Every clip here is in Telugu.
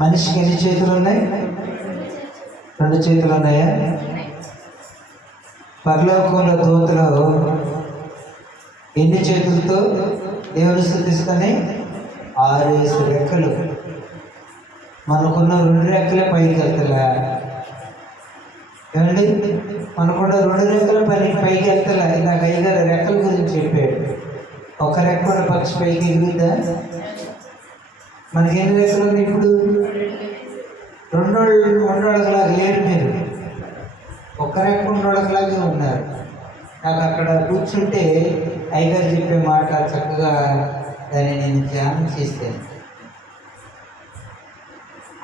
మనిషికి ఎన్ని చేతులు ఉన్నాయి? 2 చేతులు ఉన్నాయా? పరలోకంలో దూతలు ఎన్ని చేతులతో దేవుని స్తుతిస్తానే? 6 రెక్కలు. మనకున్న 2 రెక్కలే పైకి వెళ్తలే ఏమండి? మనకున్న 2 రెక్కల పైకి వెళ్తలే. ఇందాక అయ్యగారు రెక్కల గురించి చెప్పాడు. ఒక రెక్క ఉన్న పక్షి పైకి ఎగురుద్దా? మనకి ఎన్ని రెక్కలు ఉంది ఇప్పుడు? 2 అడుగులాగా లేరు మీరు, ఒక రెక్క 2 అడుగులాగే ఉన్నారు. నాకు అక్కడ కూర్చుంటే అయ్యగారు చెప్పే మాట చక్కగా దాన్ని నేను ధ్యానం చేస్తాను.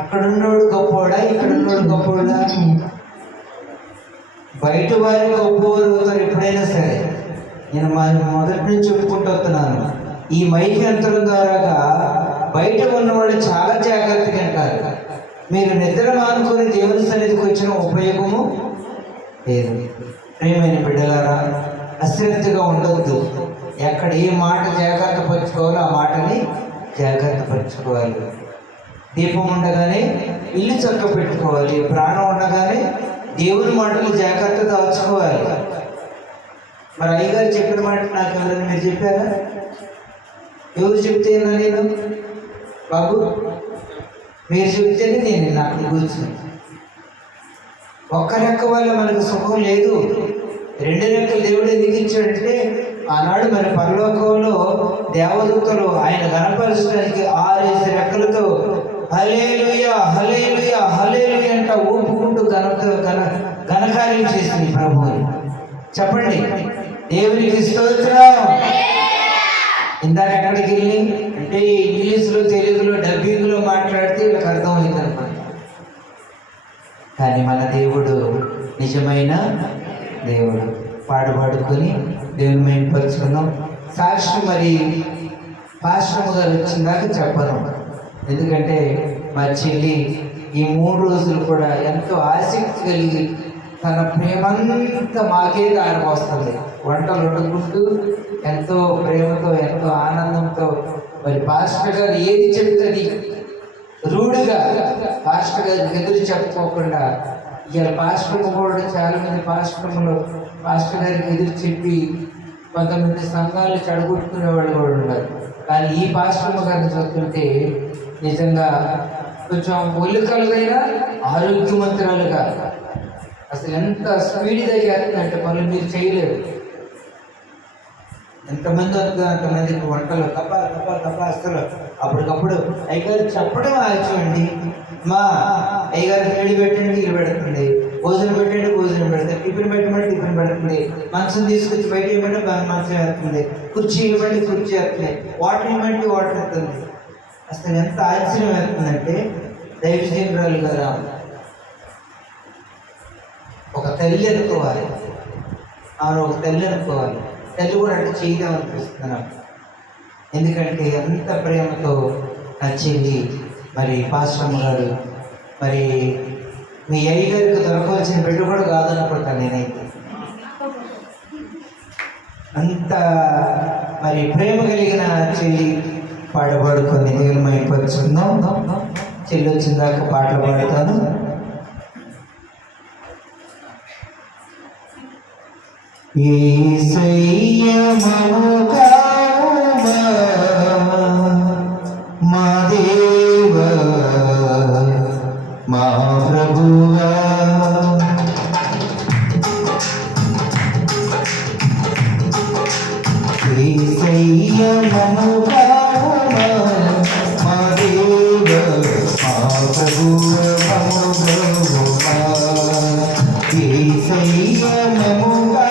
అక్కడ ఉన్నోడు గొప్పవాడా, ఇక్కడ ఉన్నోడు గొప్పవాడా? బయట వారి గొప్పవారు అవుతారు ఎప్పుడైనా సరే. నేను మొదటి నుంచి చెప్పుకుంటూ వస్తున్నాను. ఈ మైక్ యంత్రం ద్వారాగా బయట ఉన్నవాళ్ళు చాలా జాగ్రత్తగా అంటారు. మీరు నిద్ర మానుకొని దేవుని సన్నిధికి వచ్చిన ఉపయోగము లేదు. ప్రియమైన బిడ్డలారా, అశ్రద్ధగా ఉండొద్దు. ఎక్కడ ఏ మాట జాగ్రత్త పరుచుకోవాలో ఆ మాటని జాగ్రత్త పరుచుకోవాలి. దీపం ఉండగానే ఇల్లు చక్క పెట్టుకోవాలి. ప్రాణం ఉండగానే దేవుని మాటలు జాగ్రత్త దాచుకోవాలి. మరి అయ్యగారు చెప్పిన మాట నాకు ఎవరైనా మీరు చెప్పారా? ఎవరు చెప్తే నేను బాబు, మీరు చెప్తేనే నేను నాకు కూర్చుని. ఒక్క రెక్క వల్ల మనకు సుఖం లేదు. 2 రెక్కలు దేవుడు ఎందుకు ఇచ్చాడంటే, ఆనాడు మన పరలోకంలో దేవదూతలు ఆయన గణపరచడానికి 6 రెక్కలతో హల్లెలూయా హల్లెలూయా హల్లెలూయా అంట ఊపుకుంటూ ఘనకార్యం చేసింది ప్రభువుని. చెప్పండి, దేవునికి స్తోత్రం. ఇందాక ఎక్కడికి వెళ్ళి అంటే ఇంగ్లీష్లో, తెలుగులో, డబ్బింగ్లో మాట్లాడితే వీళ్ళకి అర్థమైంది అనమాట. కానీ మన దేవుడు నిజమైన దేవుడు. పాడుకొని దేవుని మేలుపరుచుకున్నాం. సాక్షి మరి పాశ్రమ గారు వచ్చిందాక చెప్పను, ఎందుకంటే మా చెల్లి ఈ 3 రోజులు కూడా ఎంతో ఆసక్తి కలిగి తన ప్రేమంతా మాకే దారిపోస్తుంది. వంటలు వండుకుంటూ ఎంతో ప్రేమతో, ఎంతో ఆనందంతో మరి పాస్టర్ గారు ఏది చెప్తుంది రూఢిగా పాస్టర్ గారికి ఎదురు చెప్పుకోకుండా, ఇలా పాస్టర్ కూడా చాలామంది పాస్టర్ గారికి ఎదురు చెప్పి కొంతమంది సంఘాలు చెడగొట్టుకునే వాళ్ళు కూడా ఉన్నారు. కానీ ఈ పాస్టర్ గారిని చూస్తుంటే నిజంగా కొంచెం ఒలికలుగైనా ఆరోగ్యవంతురాలుగా అసలు ఎంత స్పీడ్గా చేస్తుందంటే పనులు మీరు చేయలేరు. ఎంతమంది వద్దు అంతమందికి వంటలు తప్ప అసలు అప్పటికప్పుడు అయ్యగారు చెప్పడం ఆచండి. మా అయ్యగారు నీళ్ళు పెట్టండి, నీళ్ళు పెడుతుంది. భోజనం పెట్టండి, భోజనం పెడతారు. టిఫిన్ పెట్టమంటే టిఫిన్ పెడుతుంది. మంచం తీసుకొచ్చి బయట ఇవ్వమంటే మంచం వేస్తుంది. కుర్చీ ఇవ్వమంటే కుర్చీ వేస్తుంది. వాటర్ ఇవ్వమంటే వాటర్ వేస్తుంది. అసలు ఎంత ఆశ్చర్యం వేస్తుందంటే, దైవజనురాలు కదా ఒక తల్లి అనుకోవాలి. ఆమె ఒక తల్లి అనుకోవాలి. తల్లి కూడా అంటే చేయదామనిపిస్తుంది నాకు. ఎందుకంటే ఎంత ప్రేమతో నచ్చింది. మరి పాశ్రమ గారు మరి మీ అయ్యగారికి దొరకవలసిన బిడ్డ కూడా కాదనుకుంటాను నేనైతే. అంత మరి ప్రేమ కలిగిన చెల్లి పాడుకొని దేవుని మైపరుచుకుందాం. చెల్లి వచ్చిందాక పాట పాడుతాను. యేసయ్య మముగా మా దేవా మా ప్రభువా, యేసయ్య మముగా మా దేవా మా ప్రభువా మముగా, యేసయ్య మముగా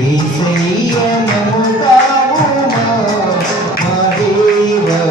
యేసయ్య మముగా మా దేవా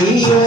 నీయో